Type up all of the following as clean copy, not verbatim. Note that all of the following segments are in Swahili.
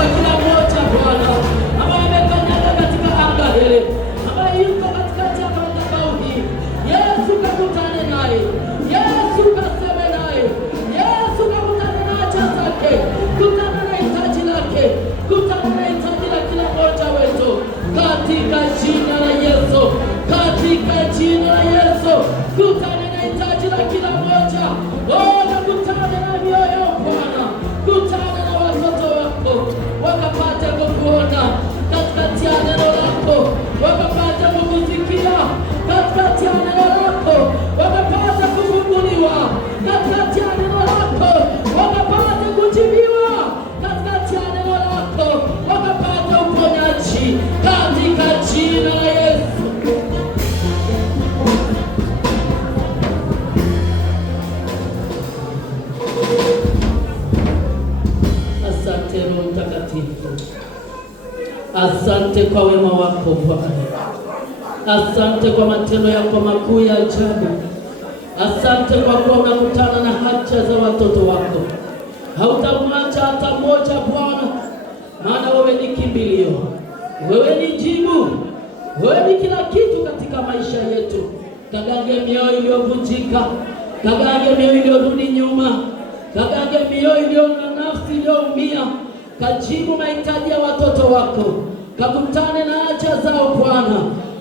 wa kila mmoja Bwana ambaye amekanyaga katika anga hili, ambaye yuko katikati ya madhabahu hii. Yesu kakutane naye, Yesu kaseme naye, Yesu kakutane na haja zake, kutana na hitaji lake, kutana na hitaji la kila mmoja wetu katika jina la Yesu, katika jina la Yesu. Kutana na hitaji la kila mmoja. Kutana na mioyo Bwana, kutana na watoto wako wakapata kukuona katikati ya neno lako, wakapata kukusikia katikati ya neno lako, wakapata kufunguliwa katikati ya neno lako, wakapata kujibiwa katikati ya neno lako, wakapata uponyaji katika jina la Yesu. Asante Roho Mtakatifu, asante kwa wema wako Bwana, asante kwa matendo yako makuu ya ajabu, asante kwa kuwa unakutana na haja za watoto wako. Hautamwacha hata mmoja Bwana, maana wewe ni kimbilio, wewe ni jibu, wewe ni kila kitu katika maisha yetu. Kagange mioyo iliyovunjika, kagange mioyo iliyorudi nyuma, kagange mioyo iliyo na nafsi iliyoumia. Kajibu mahitaji ya watoto wako, kakutane na haja zao Bwana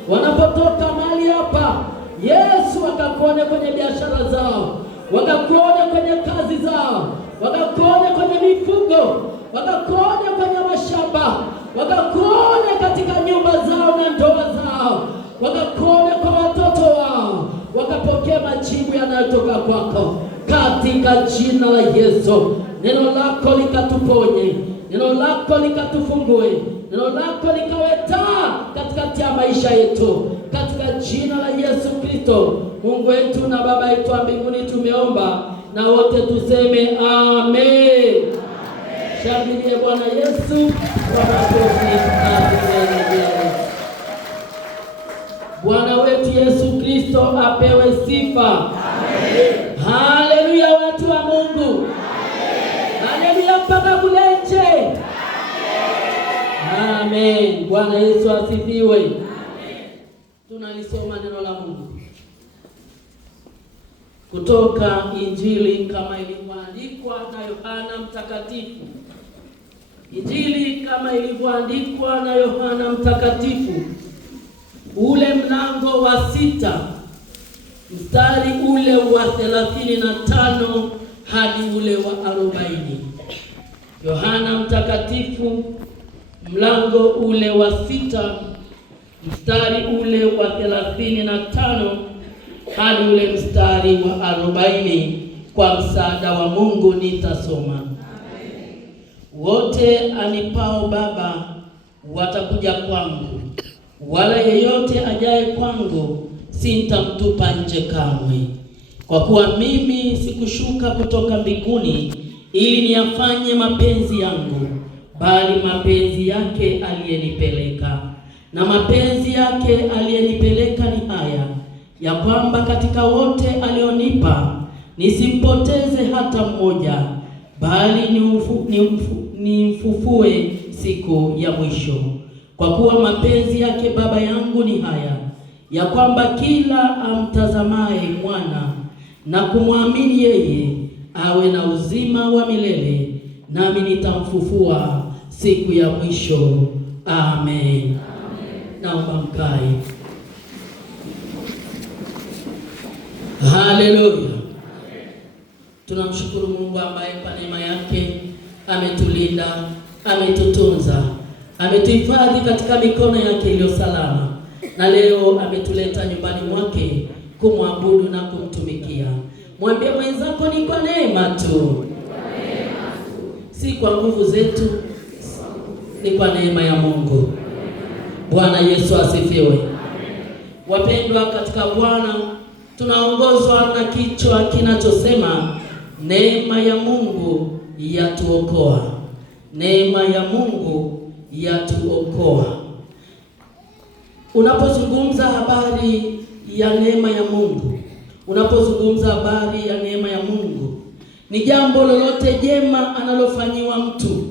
wanapotoka mahali hapa. Yesu, wakakuone kwenye biashara zao, wakakuone kwenye kazi zao, wakakuone kwenye mifugo, wakakuone kwenye mashamba, wakakuone katika nyumba zao na ndoa zao, wakakuone kwa watoto wao, wakapokea majibu yanayotoka kwako katika jina la Yesu. Neno lako likatuponye, neno lako likatufungue, neno lako likawe taa katikati ya maisha yetu katika jina la Yesu Kristo. Mungu wetu na Baba yetu wa mbinguni, tumeomba na wote tuseme amen. Shangilie Bwana Yesu kwa makofi na vigelegele. Bwana wetu Yesu Kristo apewe sifa. Amen. Haleluya watu wa Mungu. Amen. Haleluya mpaka kuleche. Amen. Amen. Bwana Yesu asifiwe. Amen. Tunalisoma neno la Mungu kutoka Injili kama ilivyoandikwa na Yohana Mtakatifu. Injili kama ilivyoandikwa na Yohana Mtakatifu, ule mlango wa 6 mstari ule wa 35 hadi ule wa 40. Yohana Mtakatifu mlango ule wa 6 mstari ule wa 35 hadi ule mstari wa 40. Kwa msaada wa Mungu nitasoma. Amen. Wote anipao Baba watakuja kwangu, wala yeyote ajaye kwangu sintamtupa nje kamwe. Kwa kuwa mimi sikushuka kutoka mbinguni ili niyafanye mapenzi yangu, bali mapenzi yake aliyenipeleka. Na mapenzi yake aliyenipeleka ni haya, ya kwamba katika wote alionipa nisimpoteze hata mmoja, bali nimfufue siku ya mwisho. Kwa kuwa mapenzi yake Baba yangu ni haya, ya kwamba kila amtazamaye Mwana na kumwamini yeye awe na uzima wa milele, nami nitamfufua siku ya mwisho. Amen. Amen. Naomba mkae. Haleluya. Tunamshukuru Mungu ambaye kwa neema yake ametulinda, ametutunza, ametuhifadhi katika mikono yake iliyo salama, na leo ametuleta nyumbani mwake kumwabudu na kumtumikia. Mwambie mwenzako ni kwa neema tu. Si kwa nguvu zetu, ni kwa neema ya Mungu. Bwana Yesu asifiwe. Wapendwa katika Bwana, tunaongozwa na kichwa kinachosema neema ya Mungu yatuokoa. Neema ya Mungu yatuokoa. Unapozungumza habari ya neema ya Mungu, unapozungumza habari ya neema ya Mungu, ni jambo lolote jema analofanyiwa mtu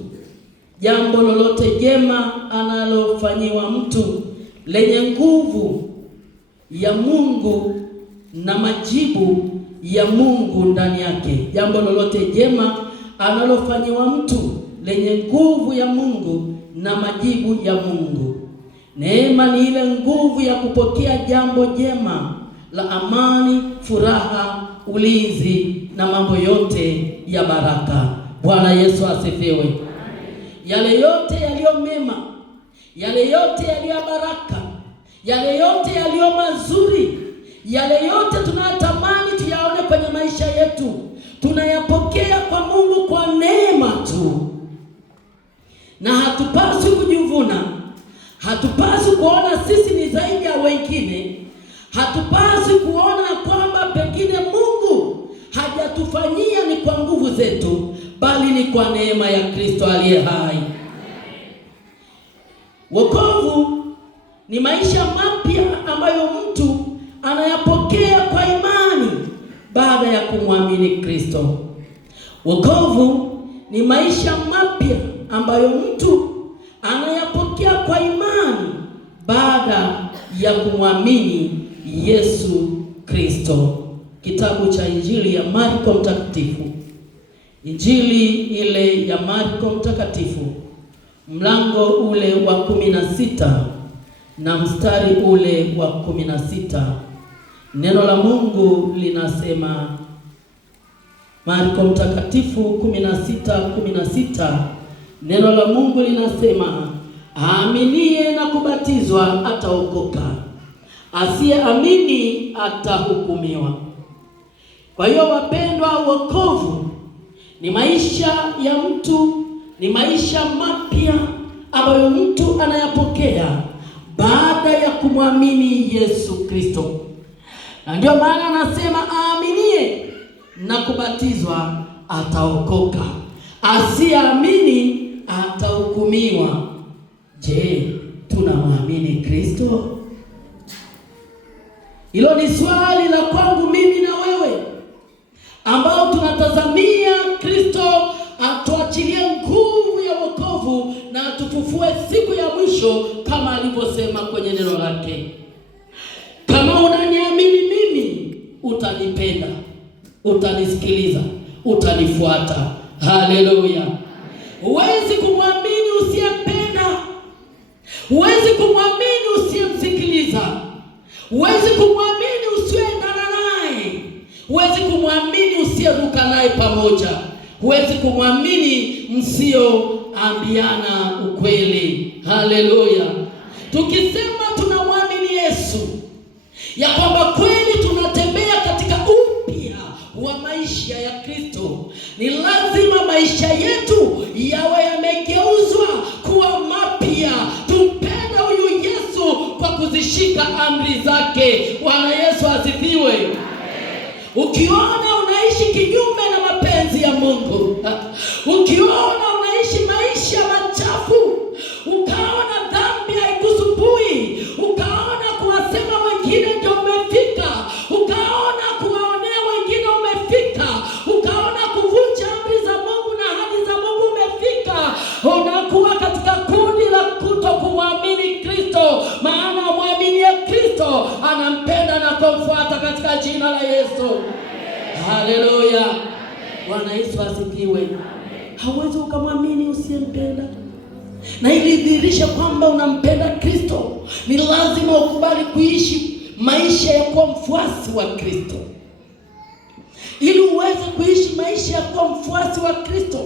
jambo lolote jema analofanyiwa mtu lenye nguvu ya Mungu na majibu ya Mungu ndani yake. Jambo lolote jema analofanyiwa mtu lenye nguvu ya Mungu na majibu ya Mungu. Neema ni ile nguvu ya kupokea jambo jema la amani, furaha, ulinzi na mambo yote ya baraka. Bwana Yesu asifiwe. Yale yote yaliyo mema, yale yote yaliyo baraka, yale yote yaliyo mazuri, yale yote tunayotamani tuyaone kwenye maisha yetu, tunayapokea kwa Mungu kwa neema tu. Na hatupaswi kujivuna, hatupaswi kuona sisi ni zaidi ya wengine, hatupaswi kuona kwamba pengine Mungu hajatufanyia ni kwa nguvu zetu, bali ni kwa neema ya Kristo aliye hai. Wokovu ni maisha mapya ambayo mtu anayapokea kwa imani baada ya kumwamini Kristo. Wokovu ni maisha mapya ambayo mtu anayapokea kwa imani baada ya kumwamini Yesu Kristo. Kitabu cha Injili ya Marko Mtakatifu, Injili ile ya Marko Mtakatifu, mlango ule wa 16 na mstari ule wa 16. Neno la Mungu linasema, Marko Mtakatifu 16:16, neno la Mungu linasema, aaminie na kubatizwa ataokoka, asiyeamini atahukumiwa. Kwa hiyo wapendwa, wokovu ni maisha ya mtu, ni maisha mapya ambayo mtu anayapokea baada ya kumwamini Yesu Kristo. Na ndio maana anasema aaminie na kubatizwa ataokoka, asiyeamini atahukumiwa. Je, tunamwamini Kristo? Hilo ni swali la kwangu mimi na wewe, ambao tunatazamia Kristo atuachilie nguvu ya wokovu na atufufue siku ya mwisho kama alivyosema kwenye neno lake. Kama unaniamini mimi, utanipenda, utanisikiliza, utanifuata. Haleluya. Huwezi kumwamini usiyempenda, huwezi kumwamini usiyemsikiliza, huwezi kumwamini usiyeendana naye, huwezi kumwamini usiyeruka naye pamoja, huwezi kumwamini msioambiana ukweli. Haleluya. Tukisema tunamwamini Yesu, ya kwamba kweli tunatembea katika upya wa maisha ya Kristo, ni lazima maisha yetu yawe yamegeuzwa kuwa mapya. Tumpende huyu Yesu kwa kuzishika amri zake. Bwana Yesu asifiwe. Ukiona unaishi kinyume na mapenzi ya Mungu, ukiona unaishi maisha machafu, ukaona dhambi haikusumbui, ukaona kuwasema wengine ndio umefika, ukaona kuwaonea wengine umefika, ukaona kuvunja amri za Mungu na ahadi za Mungu umefika, unakuwa katika kundi la kutokumwamini Kristo. Maana mwaminie Kristo anampenda na kumfuata katika jina la Yesu. Haleluya. Bwana Yesu asifiwe. Hauwezi ukamwamini usiyempenda. Na ili dhihirisha kwamba unampenda Kristo, ni lazima ukubali kuishi maisha ya kuwa mfuasi wa Kristo. Ili uweze kuishi maisha ya kuwa mfuasi wa Kristo,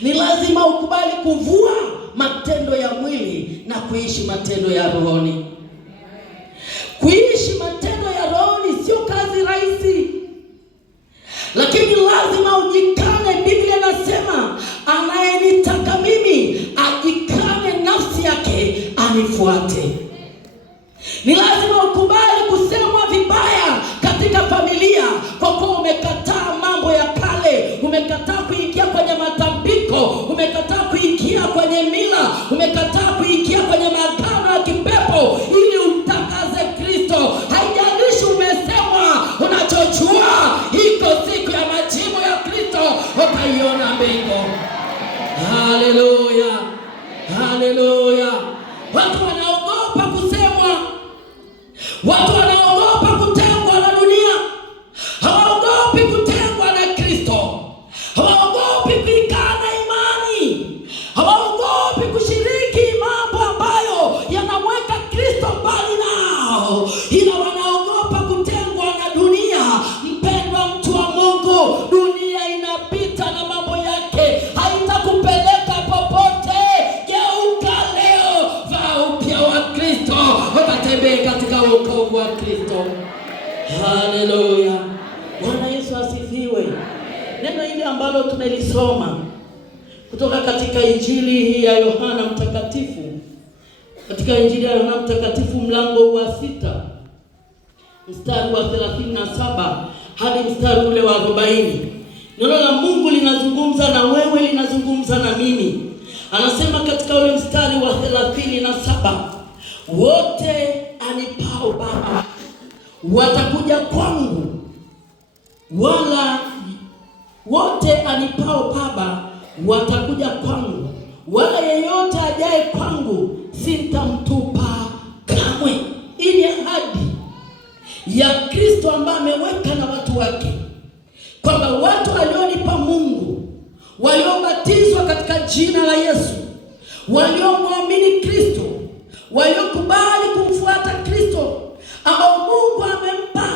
ni lazima ukubali kuvua matendo ya mwili na kuishi matendo ya rohoni. Kuishi matendo ya rohoni sio kazi rahisi, lakini lazima ujikane. Biblia inasema anayenitaka mimi ajikane nafsi yake anifuate. Ni lazima ukubali kusemwa vibaya katika familia, kwa kuwa umekataa mambo ya kale, umekataa kuingia kwenye matambiko, umekataa kuingia kwenye mila, umekataa kuingia kwenye maagano ya kipepo ili umtakaze Kristo. Haijalishi umesemwa, unachojua iko siku ya majibu ya Kristo, utaiona mbingu. Haleluya. Haleluya! Watu wanaogopa kusemwa, watu wanaogopa kutengwa na dunia, hawaogopi kutengwa na Kristo, hawaogopi kuikana imani, hawaogopi kushiriki mambo ambayo yanamweka Kristo mbali nao, ila wanaogopa kutengwa na dunia. Mpendwa mtu wa Mungu, dunia inapita na mambo yake, haitakupeleka popote. Geuka leo, vaa upya wa Kristo, ukatembee katika wokovu wa Kristo. Haleluya! Bwana Yesu asifiwe. Neno hili ambalo tumelisoma kutoka katika Injili hii ya Yohana Mtakatifu, katika Injili ya Yohana Mtakatifu mlango wa 6 mstari wa 37 hadi mstari ule wa 40. Neno la Mungu linazungumza na wewe, linazungumza na mimi. Anasema katika ule mstari wa 37, wote anipao Baba watakuja kwangu, wala wote anipao Baba watakuja kwangu, wala yeyote ajaye kwangu sitamtupa kamwe. Hii ni ahadi ya Kristo ambaye ameweka na watu wake, kwamba watu walionipa Mungu, waliobatizwa katika jina la Yesu, waliomwamini Kristo, waliokubali kumfuata Kristo ambao Mungu amempa,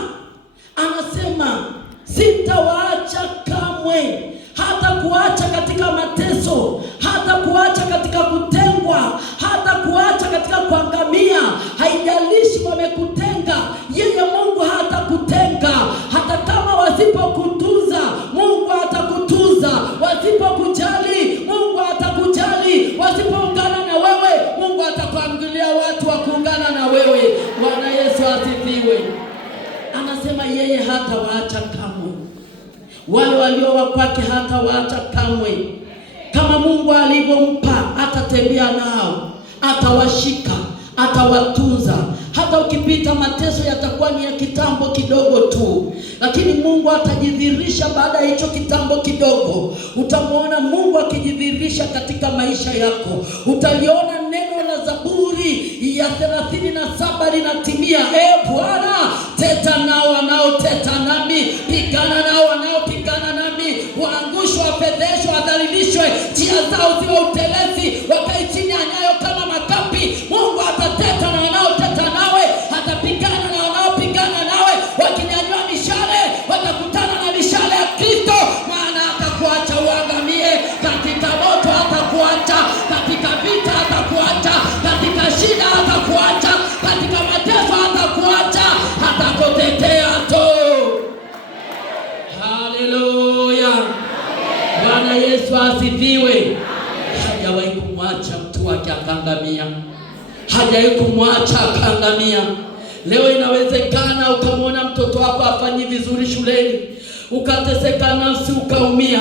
anasema sitawaacha kamwe. Hata kuacha katika mateso, hata kuacha katika kutengwa, hata kuacha katika kuangamia. Haijalishi wamekutenga, yeye Mungu hatakutenga. Hata kama wasipokutunza, Mungu atakutunza. Wasipokujali, Mungu atakujali. Wasipoungana na wewe, Mungu atakuangalia watu wa kuungana na wewe. Bwana Yesu asifiwe. Anasema yeye hatawaacha kamwe. Wale walio wa kwake hatawaacha kamwe. Kama Mungu alivyompa, atatembea nao, atawashika, atawatunza. Hata ukipita mateso yatakuwa ni ya kitambo kidogo tu, lakini Mungu atajidhihirisha baada ya hicho kitambo kidogo. Utamwona Mungu akijidhihirisha katika maisha yako. Utaliona neno la Zaburi ya 37 linatimia. Bwana, teta nao wanaoteta nami, pigana nao wanaopigana nami. Waangushwe, wafedheshwe, wadhalilishwe, njia zao ziwe utelezi, wakae chini ya nyayo kama makapi. Mungu atateta na wanaoteta nawe, atapigana na wanaopigana nawe. Wakinyanyua mishale, watakutana na mishale ya Kristo, maana atakuacha uangamie. Katika moto atakuacha, katika vita atakuacha, katika shida atakuacha, katika mateso atakuacha, atakutetea tu. Haleluya! Bwana Yesu asifiwe. Hajawahi kumwacha mtu wake akaangamia, hajawahi kumwacha akaangamia. Leo inawezekana ukamwona mtoto wako afanyi vizuri shuleni, ukateseka nafsi, ukaumia.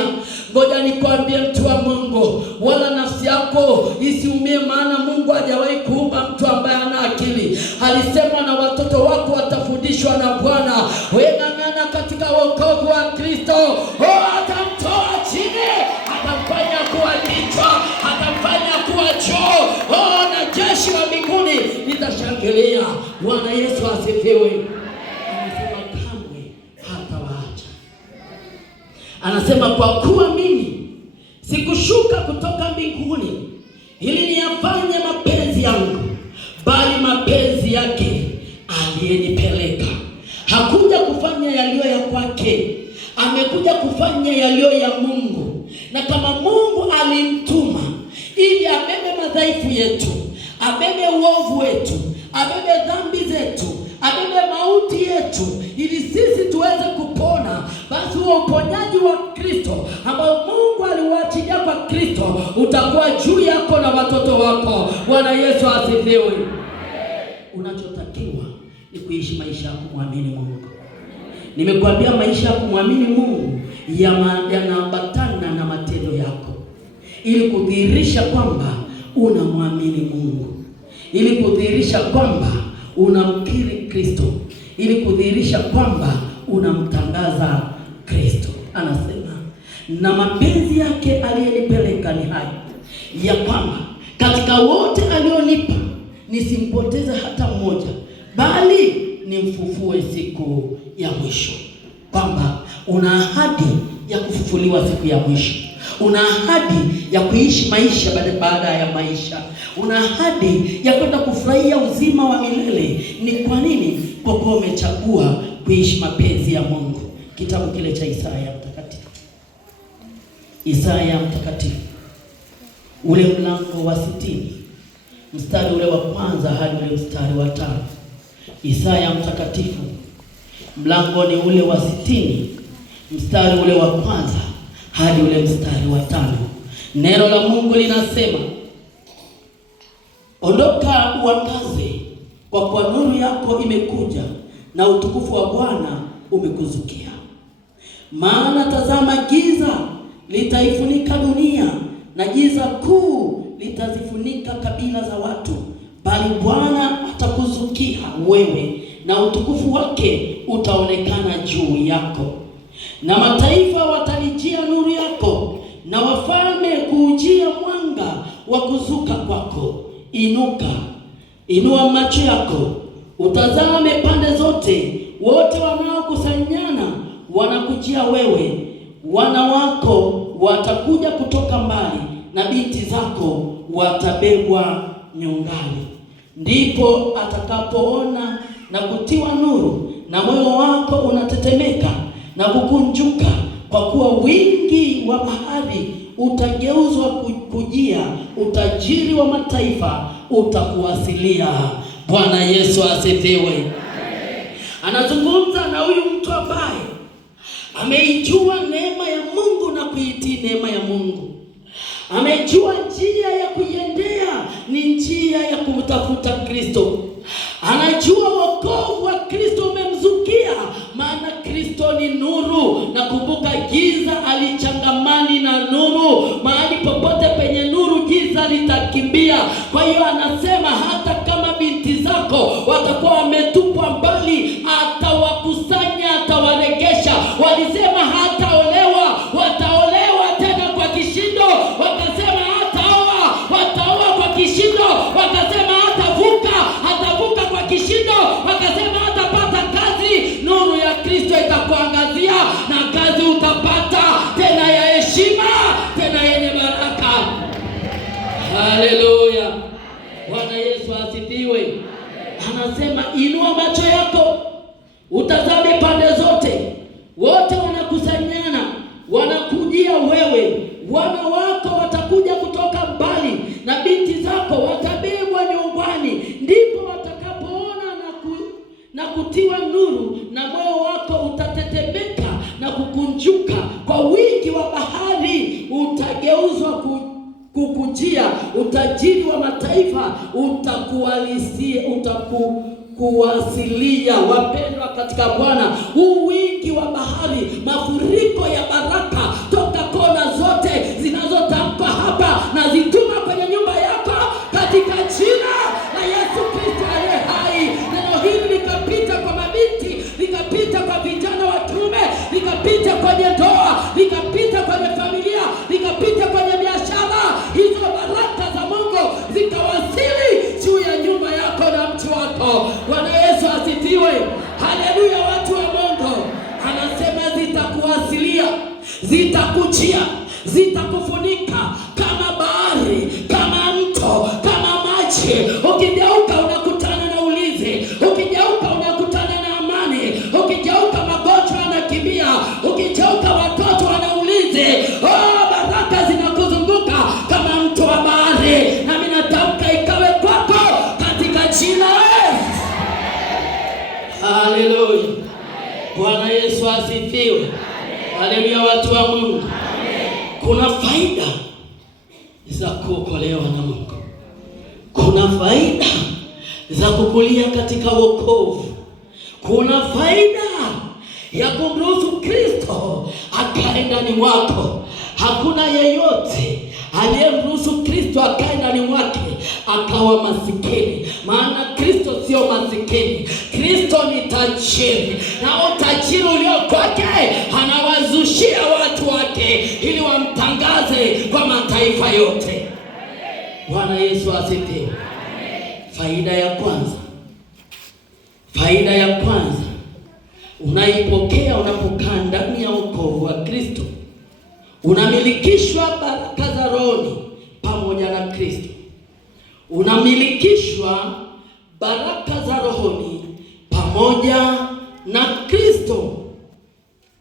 Ngoja nikwambie mtu wa Mungu, wala nafsi yako isiumie, maana Mungu hajawahi kuumba mtu ambaye ana akili. Alisema na watoto wako watafundishwa na Bwana. Wewe ng'ang'ana katika wokovu wa Kristo. Atamtoa chini, atamfanya kuwa kichwa, atamfanya kuwa choo. Na jeshi wa mbinguni litashangilia. Bwana Yesu asifiwe. Anasema kamwe hatawaacha. Anasema kwa kuwa mimi sikushuka kutoka mbinguni ili niyafanye mapenzi yangu, bali mapenzi yake aliyenipeleka. Hakuja kufanya yaliyo ya kwake, amekuja kufanya yaliyo ya Mungu. Na kama Mungu alimtuma ili abebe madhaifu yetu, abebe uovu wetu, abebe dhambi zetu, abebe mauti yetu, ili sisi tuweze kupona, basi huo uponyaji wa Kristo ambao Mungu aliuachilia kwa Kristo utakuwa juu yako na watoto wako. Bwana Yesu asifiwe. Unachotakiwa ni kuishi maisha ya kumwamini Mungu. Nimekuambia maisha ya kumwamini Mungu yanaambatana na matendo yako, ili kudhihirisha kwamba unamwamini Mungu, ili kudhihirisha kwamba unamkiri Kristo, ili kudhihirisha kwamba unamtangaza Kristo. Anasema na mapenzi yake aliyenipeleka ni haya, ya kwamba katika katika wote alionipa nisimpoteze hata mmoja, bali nimfufue siku ya mwisho. Kwamba una ahadi ya kufufuliwa siku ya mwisho. Una ahadi ya kuishi maisha baada ya maisha. Una ahadi ya kwenda kufurahia uzima wa milele. Ni kwa nini? Kwa kuwa umechagua kuishi mapenzi ya Mungu. Kitabu kile cha Isaya mtakatifu, Isaya mtakatifu, ule mlango wa 60, mstari ule wa kwanza hadi ule mstari wa 5. Isaya mtakatifu, mlango ni ule wa 60, mstari ule wa kwanza hadi ule mstari wa 5. Neno la Mungu linasema, ondoka uangaze, kwa kuwa nuru yako imekuja na utukufu wa Bwana umekuzukia. Maana tazama, giza litaifunika dunia na giza kuu litazifunika kabila za watu, bali Bwana atakuzukia wewe na utukufu wake utaonekana juu yako. Na mataifa watalijia nuru yako, na wafalme kuujia mwanga wa kuzuka kwako. Inuka, inua macho yako, utazame pande zote, wote wanaokusanyana wanakujia wewe. Wana wako watakuja kutoka mbali, na binti zako watabebwa nyongani. Ndipo atakapoona na kutiwa nuru, na moyo wako unatetemeka na kukunjuka, kwa kuwa wingi wa bahari utageuzwa kujia, utajiri wa mataifa utakuwasilia. Bwana Yesu asifiwe. Anazungumza na huyu mtu ambaye ameijua neema ya Mungu na kuitii neema ya Mungu. Amejua njia ya kuiendea ni njia ya kumtafuta Kristo. Anajua wokovu wa Kristo umemzukia, maana Kristo ni nuru. Na kumbuka, giza alichangamani na nuru. Mahali popote penye nuru, giza litakimbia. Kwa hiyo anasema hata kama binti zako watakuwa wametupwa mbali, atawakusanya, atawaregesha. Walisema hataolewa, wataolewa tena kwa kishindo. Wakasema hataoa, wataoa kwa kishindo. Wakasema hatavuka, hatavuka kwa kishindo. Wakasema hatapata kazi, nuru ya Kristo itakuangazia na kazi utapata, tena ya heshima, tena yenye baraka. Haleluya. Bwana Yesu asifiwe. Anasema inua macho yako, utazame pande zote, wote wanakusanyana wanakujia wewe. Wana wako watakuja kutoka mbali, na binti zako watabebwa nyongani. Ndipo watakapoona na kutiwa nuru, na moyo wako utatetemeka na kukunjuka. Kwa wingi wa bahari utageuzwa kukujia, utajiri wa mataifa utakuwasilia. Wapendwa katika Bwana, huu wingi wa bahari, mafuriko ya baraka toka kona zote zinazotamkwa hapa, na zituma kwenye nyumba yako katika jina la Yesu Kristo aliye hai. Neno hili likapita kwa mabinti, likapita kwa vijana wa kiume, likapita kwenye ndoa, likapita kwenye familia, likapita kwenye biashara. Hizo baraka za Mungu zikawasili juu ya nyumba yako na mtu wako. Bwana Yesu asifiwe. Haleluya. Watu wa Mungu, anasema zitakuwasilia, zitakujia, zitakufunika kama bahari, kama mto, kama maji. Ukigeuka unakutana na ulinzi, ukigeuka unakutana na amani, ukigeuka magonjwa yanakimbia, ukigeuka watoto wana ulinzi. Baraka zinakuzunguka kama mto wa bahari. Na mimi natamka ikawe kwako katika jina la Yesu. Haleluya. Bwana Yesu asifiwe. Haleluya. Watu wa Mungu, kuna faida za kuokolewa na Mungu. Kuna faida za kukulia katika wokovu. Kuna faida ya kumruhusu Kristo akae ndani mwako. Hakuna yeyote aliyemruhusu Kristo akae ndani mwake akawa masikini. Maana Kristo sio masikini. Kristo ni tajiri, na utajiri ulio kwake anawazushia watu wake ili wamtangaze kwa mataifa yote. Bwana Yesu asifiwe. Faida ya kwanza unaipokea unapokaa ndani ya wokovu wa Kristo. Unamilikishwa baraka za rohoni pamoja na Kristo. Unamilikishwa baraka za rohoni pamoja na Kristo.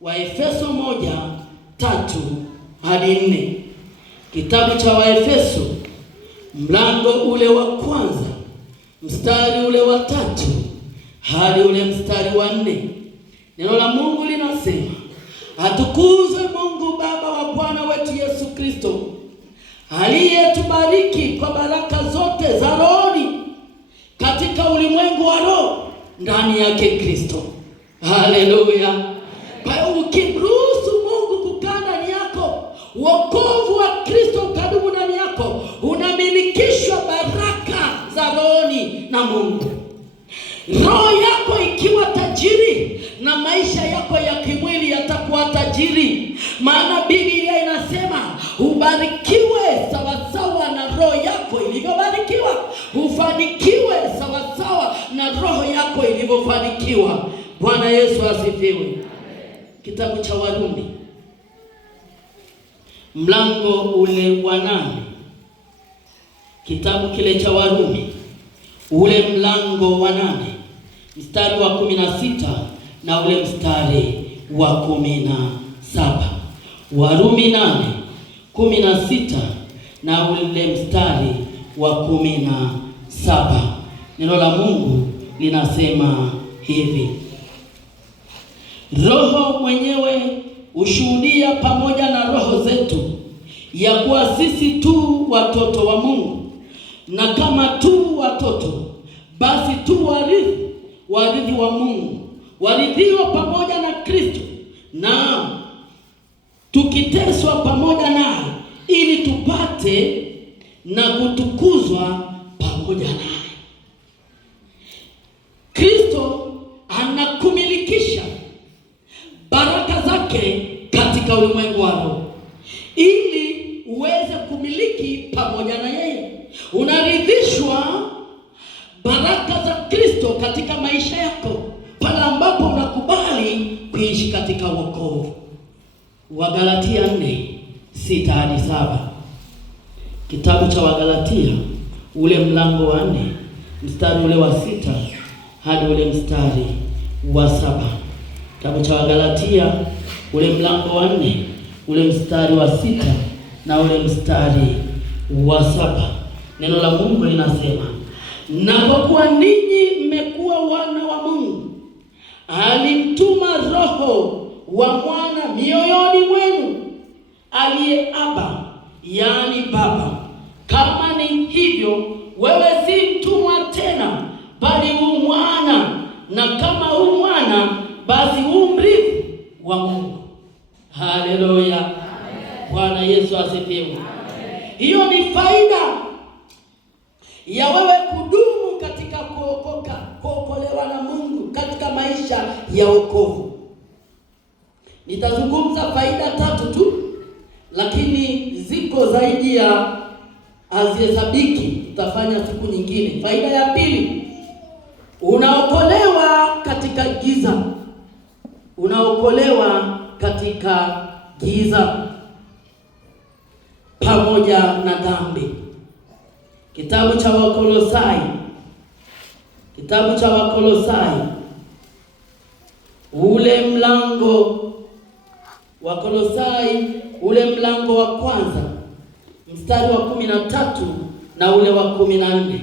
Waefeso 1:3-4. Kitabu cha Waefeso mlango ule wa kwanza mstari ule wa 3 hadi ule mstari wa 4. Neno la Mungu linasema, atukuzwe Mungu Baba wa Bwana wetu Yesu Kristo, aliyetubariki kwa baraka zote za rohoni katika ulimwengu wa roho ndani yake Kristo. Haleluya. Kwa hiyo ukimruhusu Mungu kukaa ndani yako, wokovu wa Kristo ukadumu ndani yako, unamilikishwa baraka za rohoni na Mungu. Roho yako ikiwa tajiri na maisha yako ya kimwili yatakuwa tajiri. Maana Biblia inasema ubarikiwe sawasawa na roho yako ilivyobarikiwa, ufanikiwe sawasawa na roho yako ilivyofanikiwa. Bwana Yesu asifiwe. Kitabu cha Warumi mlango ule wa 8. Kitabu kile cha Warumi ule mlango wa 8 mstari wa 16 na ule mstari wa 17. Warumi 8:16 na ule mstari wa 17. Neno la Mungu linasema hivi: Roho mwenyewe ushuhudia pamoja na roho zetu ya kuwa sisi tu watoto wa Mungu, na kama tu watoto, basi tu warithi wa Mungu, warithiwa pamoja na Kristo, na tukiteswa pamoja naye, ili tupate na kutukuzwa pamoja naye. Kristo anakumilikisha baraka zake katika ulimwengu wa roho ili uweze kumiliki pamoja na yeye. Unaridhishwa baraka za Kristo katika maisha yako pale ambapo unakubali kuishi katika wokovu. Wagalatia 4:6-7. Kitabu cha Wagalatia ule mlango wa 4 mstari ule wa 6 hadi ule mstari wa 7. Kitabu cha Wagalatia ule mlango wa 4 ule mstari wa 6 na ule mstari wa 7. Neno la Mungu linasema, na kwa kuwa ninyi mmekuwa wana wa Mungu, alimtuma Roho wa mwana mioyoni mwenu, aliye Aba, yaani Baba. Kama ni hivyo, wewe si mtumwa tena, bali u mwana, na kama u mwana, basi u mrithi wa Mungu. Haleluya. Bwana Yesu asifiwe. Hiyo ni faida ya wewe kudumu katika kuokolewa na Mungu katika maisha ya wokovu. Nitazungumza faida 3 tu, lakini ziko zaidi ya hazihesabiki, tutafanya siku nyingine. Faida ya pili, unaokolewa katika giza. Unaokolewa katika giza pamoja na dhambi. Kitabu cha Wakolosai ule mlango wa Kolosai ule mlango wa kwanza mstari wa 13 na ule wa 14.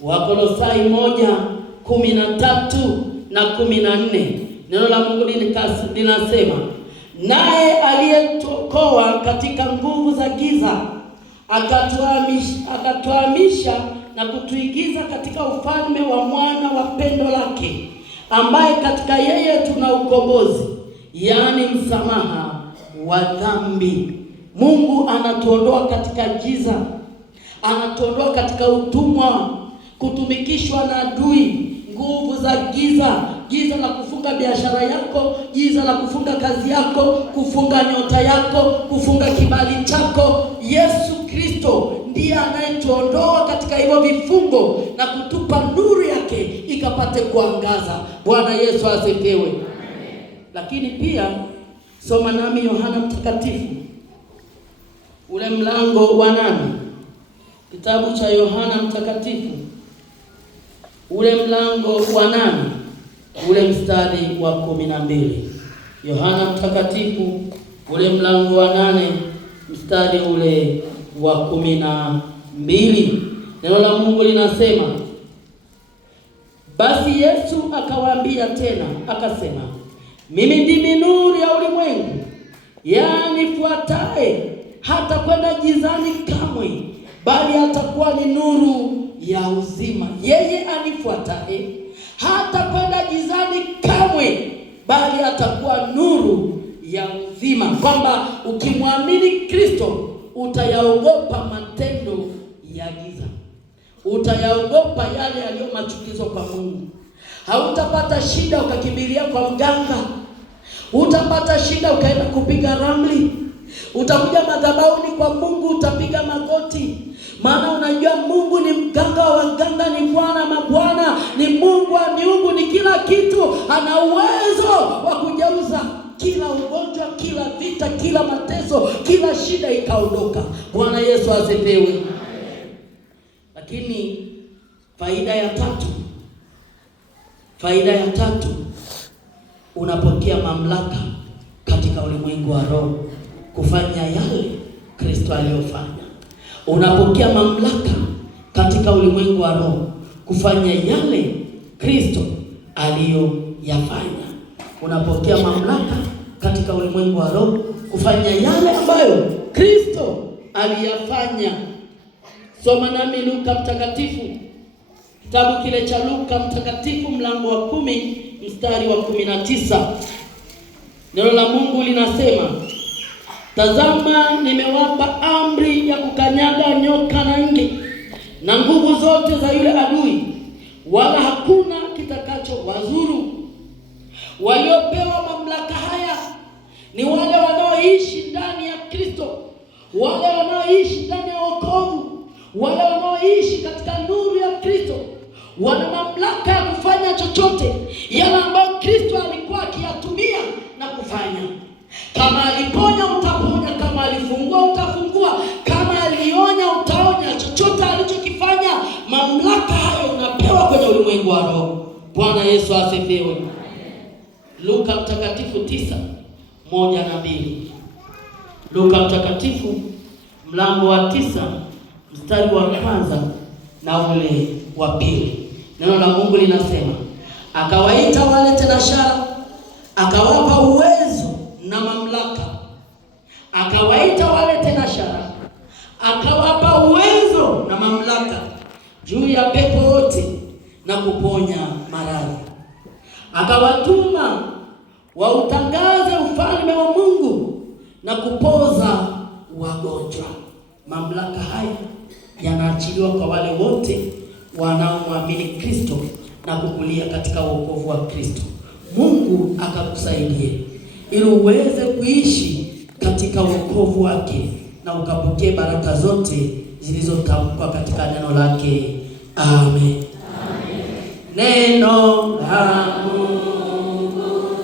Wakolosai 1:13 na 14. Neno la Mungu linasema, naye aliyetuokoa katika nguvu za giza akatuhamisha na kutuingiza katika ufalme wa mwana wa pendo lake, ambaye katika yeye tuna ukombozi, yaani msamaha wa dhambi. Mungu anatuondoa katika giza, anatuondoa katika utumwa, kutumikishwa na adui, nguvu za giza, giza la kufunga biashara yako, giza la kufunga kazi yako, kufunga nyota yako, kufunga kibali chako. Yesu Kristo ndiye anayetuondoa katika hivyo vifungo na kutupa nuru yake ikapate kuangaza. Bwana Yesu asifiwe. Lakini pia soma nami Yohana Mtakatifu ule mlango wa 8. Kitabu cha Yohana Mtakatifu ule mlango wa 8 ule mstari wa 12. Yohana Mtakatifu ule mlango wa 8 mstari ule wa 12. Neno la Mungu linasema, basi Yesu akawaambia tena akasema, mimi ndimi nuru ya ulimwengu, yanifuataye hata kwenda gizani kamwe, bali atakuwa ni nuru ya uzima. Yeye anifuataye hata kwenda gizani kamwe, bali atakuwa nuru ya uzima. Kwamba ukimwamini Kristo utayaogopa matendo ya giza, utayaogopa yale yaliyo machukizo kwa Mungu. Hautapata shida ukakimbilia kwa mganga, utapata shida ukaenda kupiga ramli. Utakuja madhabahuni kwa Mungu, utapiga magoti, maana unajua Mungu ni mganga wa waganga, ni Bwana mabwana, ni Mungu wa miungu, ni kila kitu. Ana uwezo wa kugeuza kila ugonjwa, kila vita, kila mateso, kila shida ikaondoka. Bwana Yesu asifiwe. Lakini faida ya tatu, unapokea mamlaka katika ulimwengu wa roho kufanya yale Kristo aliyofanya. Unapokea mamlaka katika ulimwengu wa roho kufanya yale Kristo aliyoyafanya. Unapokea mamlaka katika ulimwengu wa roho kufanya yale ambayo Kristo aliyafanya. Soma nami Luka Mtakatifu, kitabu kile cha Luka Mtakatifu mlango wa 10 mstari wa 19. Neno la Mungu linasema, tazama nimewapa amri ya kukanyaga nyoka na nge na nguvu zote za yule adui, wala hakuna kitakacho wazuru. Waliopewa mamlaka haya ni wale wanaoishi ndani ya Kristo, wale wanaoishi ndani ya wokovu, wale wanaoishi katika nuru ya Kristo. Wana mamlaka ya kufanya chochote yale ambayo Kristo alikuwa akiyatumia na kufanya. Kama aliponya utaponya, kama alifungua utafungua, kama alionya utaonya. Chochote alichokifanya, mamlaka hayo unapewa kwenye ulimwengu wa roho. Bwana Yesu asifiwe. Luka Mtakatifu 9:1-2. Luka Mtakatifu mlango wa 9 mstari wa 1 na ule wa 2. Neno la Mungu linasema, akawaita wale tenashara, akawapa uwezo na mamlaka. Akawaita wale tenashara, akawapa uwezo na mamlaka juu ya pepo wote na kuponya maradhi. Akawatuma wautangaze ufalme wa Mungu na kupoza wagonjwa. Mamlaka haya yanaachiliwa kwa wale wote wanaomwamini Kristo na kukulia katika wokovu wa Kristo. Mungu akakusaidie ili uweze kuishi katika wokovu wake na ukapokee baraka zote zilizotamkwa katika neno lake. Amen. Neno la Mungu